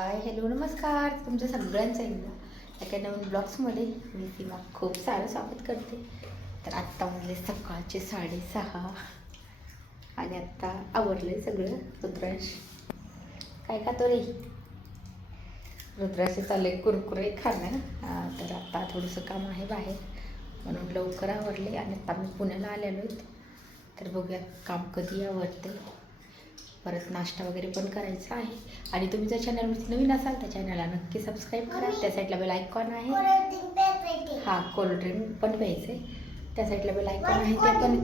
Hi hello नमस्कार. तुमच्या सगळ्यांचं एकदा एका नवीन ब्लॉग्समध्ये मी सीमा खूप सारं स्वागत करते. तर आत्ता म्हणले सकाळचे साडेसहा. आणि आत्ता आवडलं सगळं रुद्रांश काय खातो रे? रुद्राश चालले कुरकुरे खाणं. तर आत्ता थोडंसं काम आहे बाहेर. म्हणून लवकर आवडले आणि आत्ता मी पुण्याला आलेलो आहेत तर बघूया काम कधी आवडते परत नाश्ता वगैरे पण करायचा आहे. आणि तुम्ही जर चॅनलवरती नवीन असाल तर चॅनलला नक्की सबस्क्राईब करा. त्या साईडला बेल आयकॉन आहे. हां कोल्ड्रिंक पण प्यायचं आहे त्या साईडला बेल आयकॉन आहे ते पण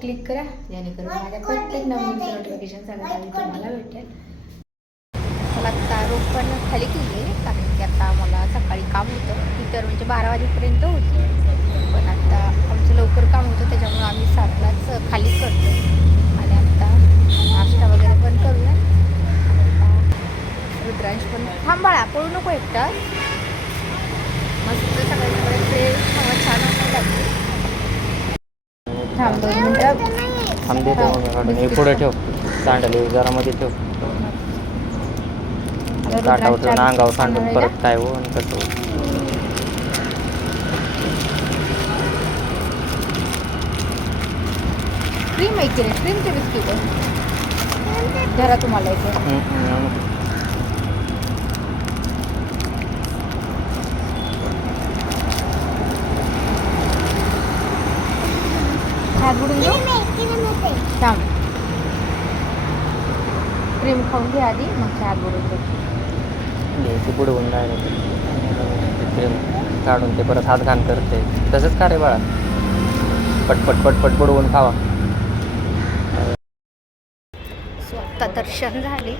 क्लिक करा. जेणेकरून माझ्या प्रत्येक नवीन नोटिफिकेशन सगळ्यात आधी तुम्हाला भेटेल. मला आता रोप पण खाली केली आहे कारण की आता मला सकाळी काम होतं. तिथं म्हणजे बारा वाजेपर्यंत होती. पण आता आमचं लवकर काम होतं त्याच्यामुळे आम्ही सातलाच खाली करतो आणि आता नाश्ता वगैरे पण करूया. रुद्रांश पण. थांब बाळा पळू नको एकटा मस्त सकाळी सकाळी फ्रेश हवा छान थांब दोन मिनटं. काढून हे पुढे ठेव. सांडले जरा मध्ये ठेव. चालू अंगावर सांडून. परत काय हो आणि कसं हो. क्रीम आहे की रे क्रीमचे बिस्किट आहे. जरा तुम्हाला इथे. हात बुडून घेऊ थांब. क्रीम खाऊन घे आधी मग चहा बुडून घे बुडवून जायला क्रीम काढून ते परत हात घाण करते. तसंच का रे बाळा. पटपट पटपट बुडवून खावा. सो आत्ता दर्शन झाले.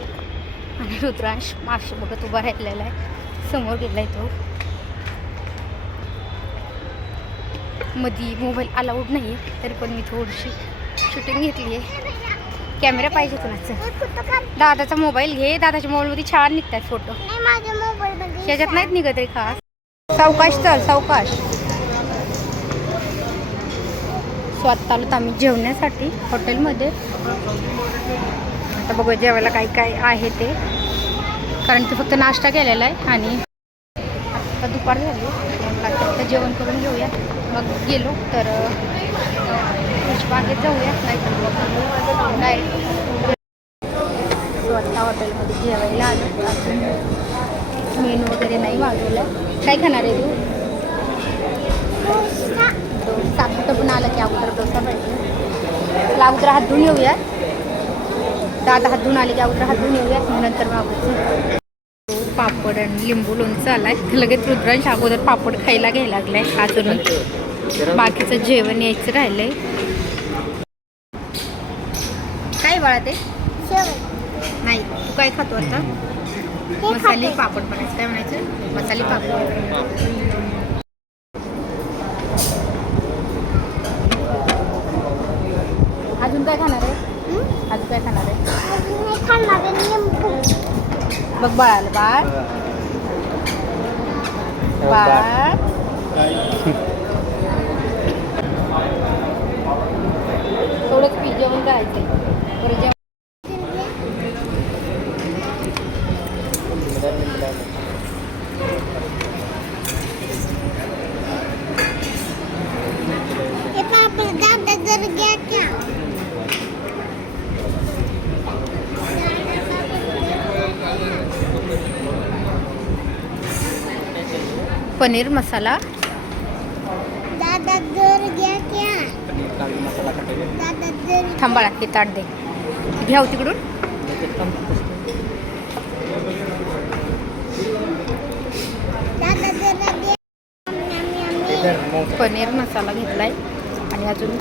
आणि रुद्रांश माशी बघत उभा राहिलेला आहे. समोर गेलाय तो. मधी मोबाईल अलाउड नाही आहे तरी पण मी थोडीशी शूटिंग घेतली आहे कॅमेरा पाहिजे कुणाचं दादाचा मोबाईल घे. दादाच्या मोबाईलमध्ये छान निघतात फोटो त्याच्यात नाहीत निघत रे खास. सावकाश चल सावकाश. सो आत्ता आलो आम्ही जेवण्यासाठी हॉटेलमध्ये आता बघूया जेवायला काय काय आहे ते. कारण की फक्त नाश्ता केलेला आहे आणि आता दुपार झाली. आता जेवण करून घेऊया. मग गेलो तर बागेत जाऊया. नाही डायरेक्ट आता आत्ता हॉटेलमध्ये जेवायला आलो. अजून मेनू वगैरे नाही मागवलं काय खाणार आहे तू? डोसा कुठं पण आलं की अगोदर डोसा पाहिजे. अगोदर हात धुवून येऊयात. दादा हात धुवून आले की अगोदर हात धुवून येऊयात मग नंतर मागवतो पापड आणि लिंबू लोणचं आलाय. लगेच रुद्रांश अगोदर पापड खायला घ्यायला लागलाय अजून. बाकीचं जेवण यायचं राहिलंय. काय बाळा ते? नाही तू काय खातो आता? मसाले पापड बनायचं. काय म्हणायचं? मसाले पापड अजून काय खाणार आहे अजून काय खाणार आहे बघ बाळाला बाळ बाळ थोडंच पी जेवण करायचंय बरं जेवण दादा जर घ्या क्या पनीर मसाला. घ्या थांबाळा ते ताट दे. घ्याव तिकडून. दादा जर घ्या. पनीर मसाला घेतलाय. आणि अजून?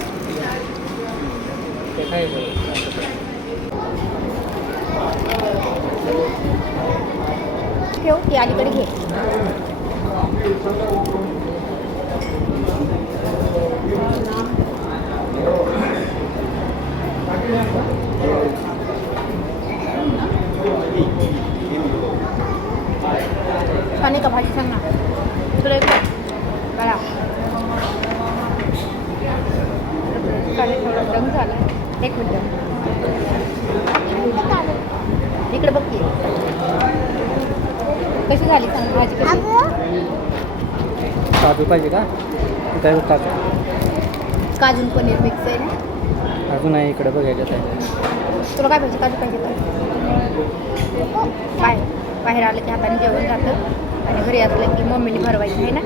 ठेव ती अलीकडे घे छान आहे का भाजी सांग ना तुला एक बघा दम झाला. एक मिनटं. इकडे बघ की. कशी झाली सांग भाजी कशी? काजू पाहिजे का? काय काजू. काजून पनीर मिक्स आहे ना? अजून आहे इकडे बघायच्यात आहे. तुला काय पाहिजे? काजू पाहिजे का बाहेर बाहेर आलं की हाताने जेवण जातं. आणि घरी असलं की मम्मीने भरवायचं आहे ना?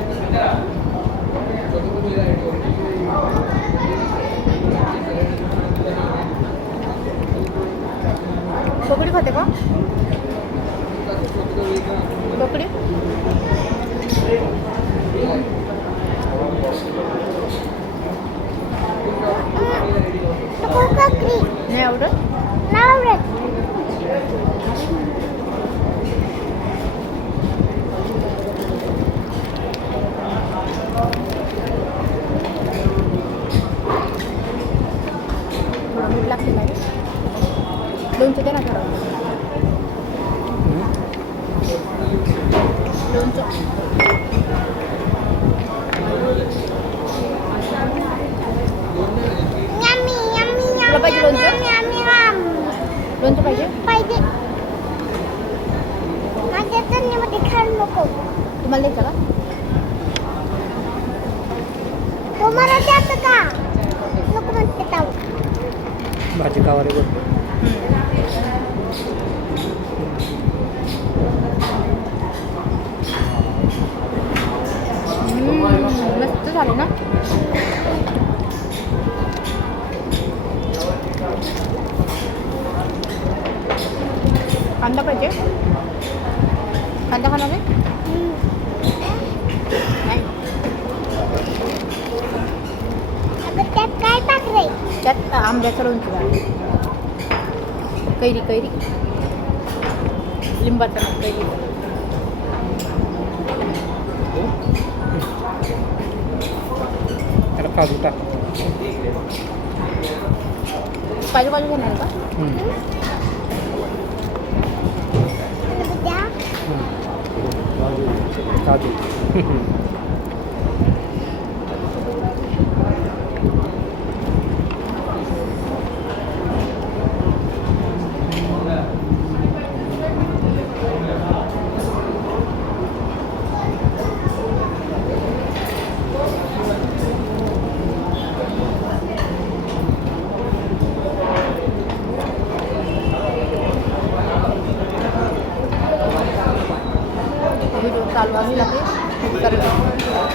बोकडी खाते का? बोकडी? नको काकडी नाही आवडत नाही आवडत ना थोडं लोणचं यम्मी यम्मी तुला पाहिजे लोणचं? यम्मी यम्मी यम लोणचं पाहिजे? पाहिजे. नको. तुम्हाला द्यायचं का? तुम्हाला द्यायचं का? नको म्हणते ताऊ. भाजी कावारी बोल मस्त झालं ना? कांदा पाहिजे? कांदा खाणार नाही त्यात काय टाकलंय त्यात आंब्याचं लोणचं घाल कैरी कैरी. लिंबाचं ना कैरी. त्याला काजू टाक. काजू काजू घेणार का? काजू व्हिडिओ चालू असला की सर्व गाडी वाढून काढतो. देतो तो. अगं त्यात काय टाकलंय लिंबू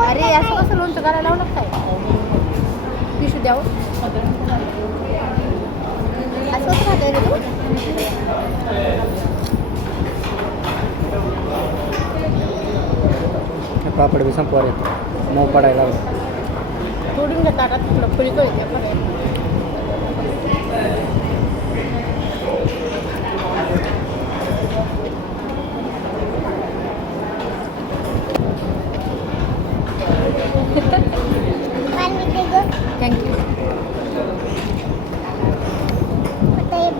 अरे असं कसं लोणचं करायला लावलं काय पिशू द्यावं. असं कसं खाते रे तू. हे पापड बी संपवार येतो. मऊ पडायला तोडून घेतात फुली कळते पाणी थँक्यू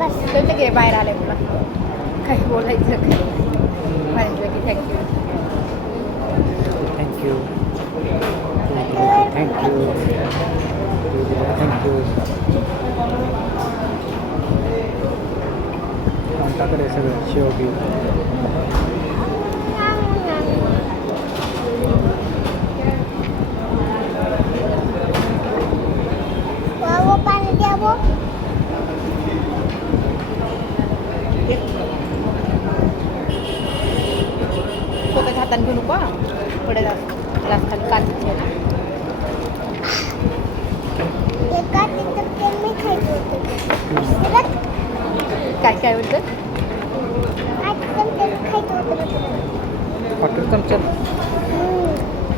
बस कळलं बाहेर आले तुला काही बोलायचं काही म्हणायचं की थँक्यू थँक्यू थँक्यू थँक्यू आमच्याकडे सगळं शेव बी वाव पाणी द्यावं स्वतःच्या हाताने घेऊ नको. पुढे जास्त होतं परत काय काय बोलतं आज पण ते खायचं होतं तुला. हॉटेल चमच्यात हम्म.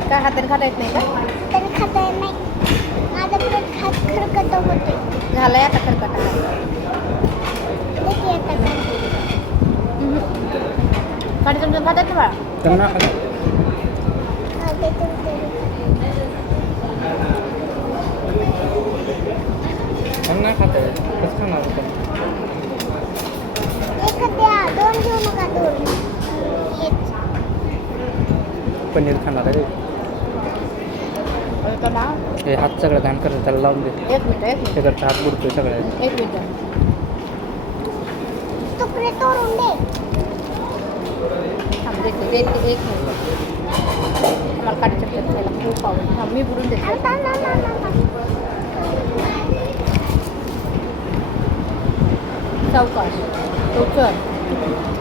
काय हाताने खाता येत नाही का तर खाता येत नाही माझा परत हात झालाय आता खरकटा आता चमच्यात खातात ना बाळा. त्यांना हा. त्यांना खाता. येत कसं खाणार पनीर खाणार आहे हे हात सगळं घाण कर त्याला लावून दे. एक मिनिट एक मिनिट. त्याकडचा हात बुडतोय सगळ्यात. एक मिनिट. तुकडे तोडून दे. थांब देते देते एक मिनिट मला काढ खायला खूप आवडतं थांब मी बुडून देते चौकाश चौकर